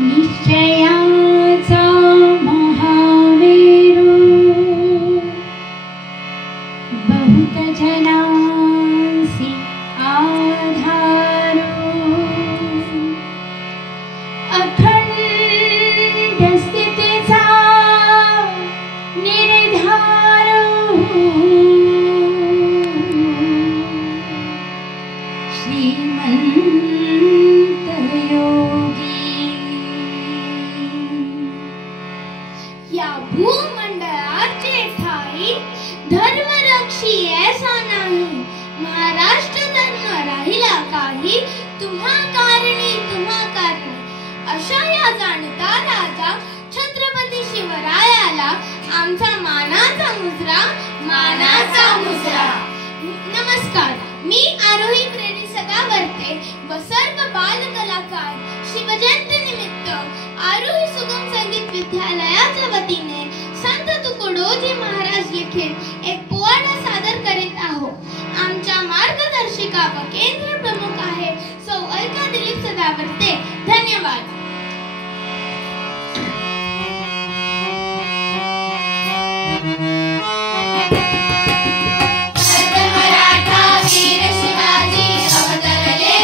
निश्चयाचा महामेरू बहुत जनांसी आधारो अखंड स्थितीचा निर्धारो श्रीमंत योगी या भूमंडळाचे ठाई धर्मरक्षी ऐसा नाही, महाराष्ट्र धर्म राहिला काही, तुम्हा कारणी अशा या जाणता राजा छत्रपती शिवरायाला आमचा मानाचा मुजरा। नमस्कार, मी आरोही प्रेरी सदावर्ते व सर्व बाल कलाकार शिवजयंती निमित्त आरोही सुगम संगीत विद्यालयाच्या वतीने संत तुकडोजी महाराज लिखित एक पोवाडा सादर करीत आहोत। आमच्या मार्गदर्शिका व केंद्र प्रमुख आहे सौ अलका दिलीप सदावर्ते। धन्यवाद। शिवाजी अवतरले